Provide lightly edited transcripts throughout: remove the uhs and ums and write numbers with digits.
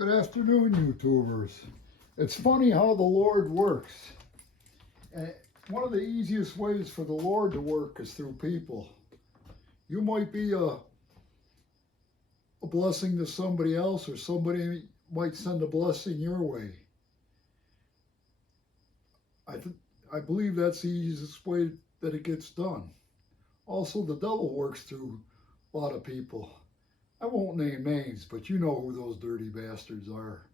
Good afternoon, YouTubers. It's funny how the Lord works. And one of the easiest ways for the Lord to work is through people. You might be a blessing to somebody else, or somebody might send a blessing your way. I believe that's the easiest way that it gets done. Also, the devil works through a lot of people. I won't name names, but you know who those dirty bastards are.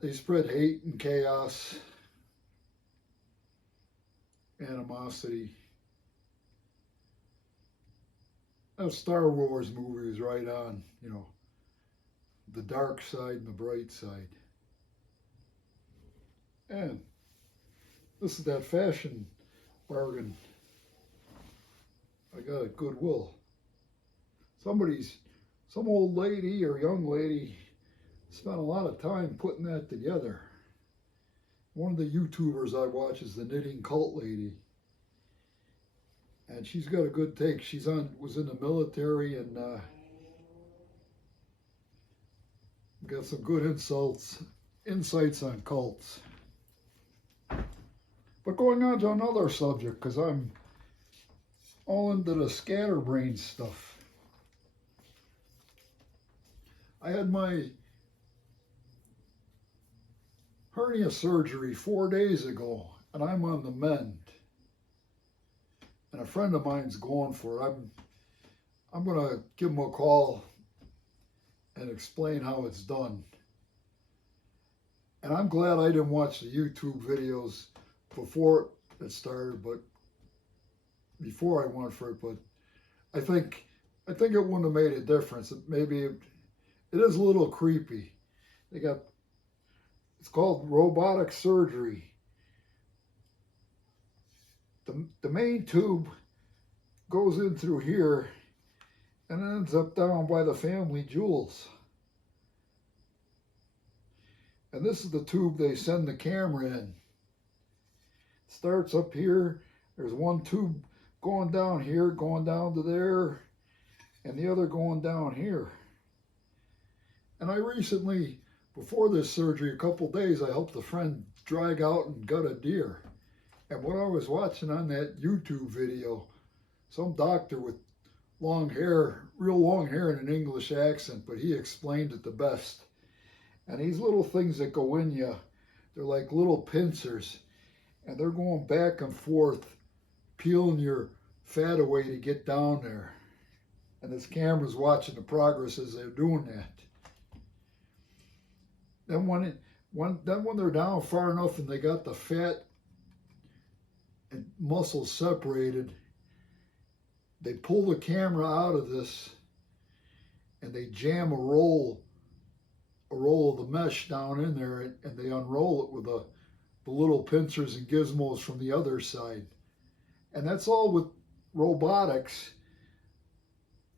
They spread hate and chaos, animosity. That Star Wars movie is right on, you know, the dark side and the bright side. And this is that fashion bargain I got at Goodwill. Some old lady or young lady spent a lot of time putting that together. One of the YouTubers I watch is the Knitting Cult Lady. And she's got a good take. Was in the military and got some good insights on cults. But going on to another subject, because I'm all into the scatterbrain stuff. I had my hernia surgery 4 days ago, and I'm on the mend. And a friend of mine's going for it. I'm going to give him a call and explain how it's done. And I'm glad I didn't watch the YouTube videos before it started, but before I went for it. But I think it wouldn't have made a difference. It is a little creepy. It's called robotic surgery. The main tube goes in through here and ends up down by the family jewels. And this is the tube they send the camera in. It starts up here. There's one tube going down here, going down to there, and the other going down here. And I recently, before this surgery, a couple days, I helped a friend drag out and gut a deer. And when I was watching on that YouTube video, some doctor with long hair, real long hair in an English accent, but he explained it the best. And these little things that go in you, they're like little pincers, and they're going back and forth, peeling your fat away to get down there. And this camera's watching the progress as they're doing that. Then when they're down far enough and they got the fat and muscles separated, they pull the camera out of this and they jam a roll of the mesh down in there, and they unroll it with the little pincers and gizmos from the other side. And that's all with robotics.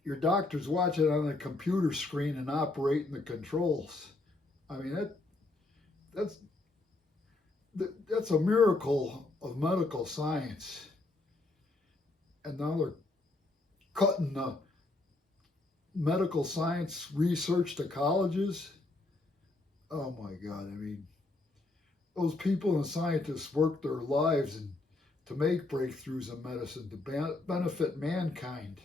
Your doctor's watching on a computer screen and operating the controls. I mean, that's a miracle of medical science. And now they're cutting the medical science research to colleges. Oh my God, I mean, those people and scientists work their lives to make breakthroughs in medicine to benefit mankind.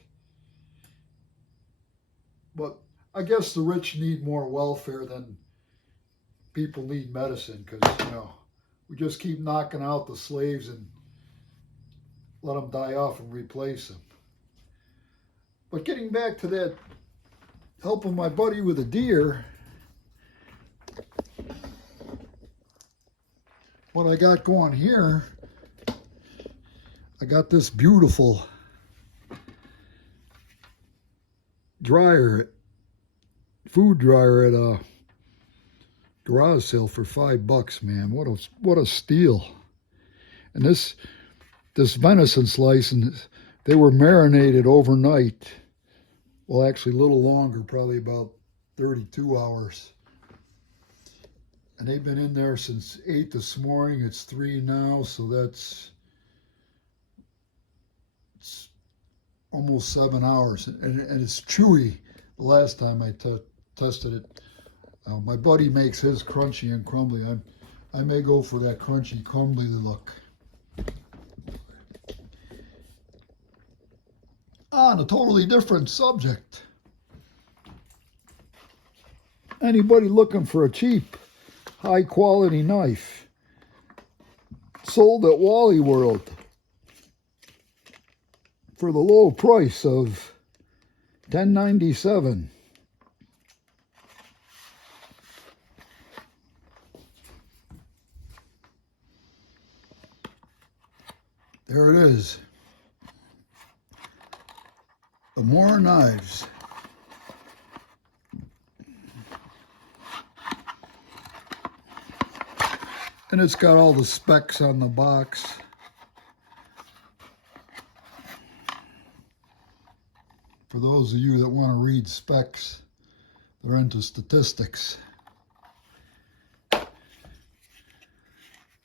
But I guess the rich need more welfare than people need medicine, because, you know, we just keep knocking out the slaves and let them die off and replace them. But getting back to that, helping my buddy with a deer, what I got going here, I got this beautiful food dryer at a garage sale for $5, man. What a steal. And this venison slice, and they were marinated overnight. Well, actually a little longer, probably about 32 hours. And they've been in there since 8 this morning. It's 3 now, so it's almost 7 hours. And it's chewy the last time I tested it. My buddy makes his crunchy and crumbly. I may go for that crunchy, crumbly look. On a totally different subject. Anybody looking for a cheap, high-quality knife? Sold at Wally World for the low price of $10.97. There it is. The more knives. And it's got all the specs on the box. For those of you that want to read specs, they're into statistics.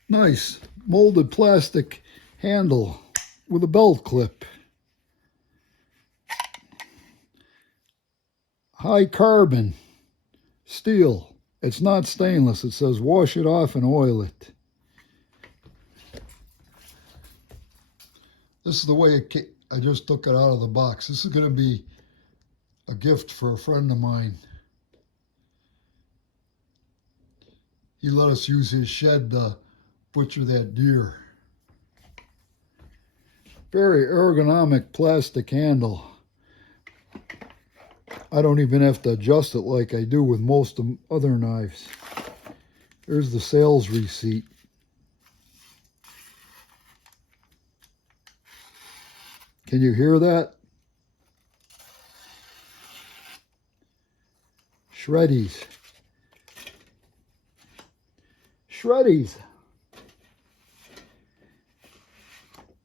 Nice molded plastic handle with a belt clip. High carbon steel. It's not stainless. It says wash it off and oil it. This is the way it came. I just took it out of the box. This is going to be a gift for a friend of mine. He let us use his shed to butcher that deer. Very ergonomic plastic handle. I don't even have to adjust it like I do with most of other knives. There's the sales receipt. Can you hear that? Shreddies. Shreddies.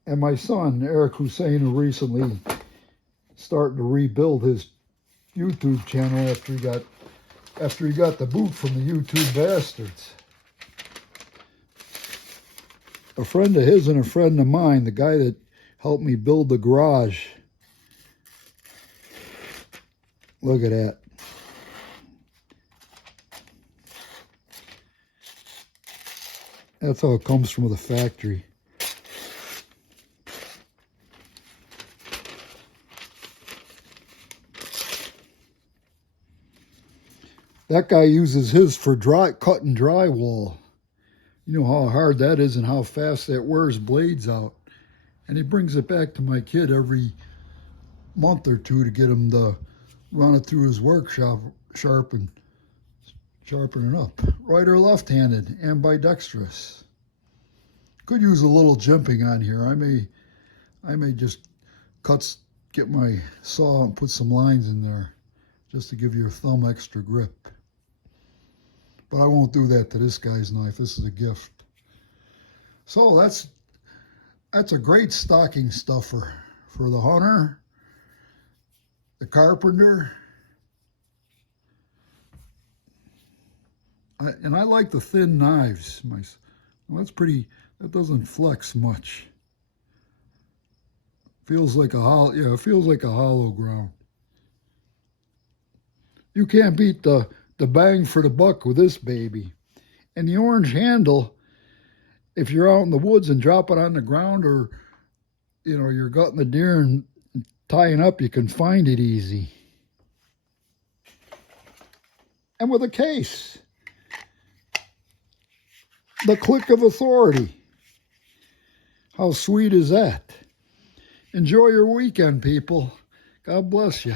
And my son, Eric Hussein, who recently started to rebuild his YouTube channel after he got the boot from the YouTube bastards. A friend of his and a friend of mine, the guy that helped me build the garage. Look at that. That's how it comes from the factory. That guy uses his for cutting drywall. You know how hard that is and how fast that wears blades out. And he brings it back to my kid every month or two to get him to run it through his workshop, sharpen it up. Right or left-handed, ambidextrous. Could use a little jimping on here. I may just get my saw and put some lines in there just to give your thumb extra grip. But I won't do that to this guy's knife. This is a gift. So that's a great stocking stuffer for the hunter, the carpenter. And I like the thin knives. Well, that's pretty. That doesn't flex much. Feels like a hollow. Yeah, it feels like a hollow ground. You can't beat the bang for the buck with this baby. And the orange handle, if you're out in the woods and drop it on the ground, or you're gutting the deer and tying up, you can find it easy. And with a case, the click of authority. How sweet is that? Enjoy your weekend, people. God bless you.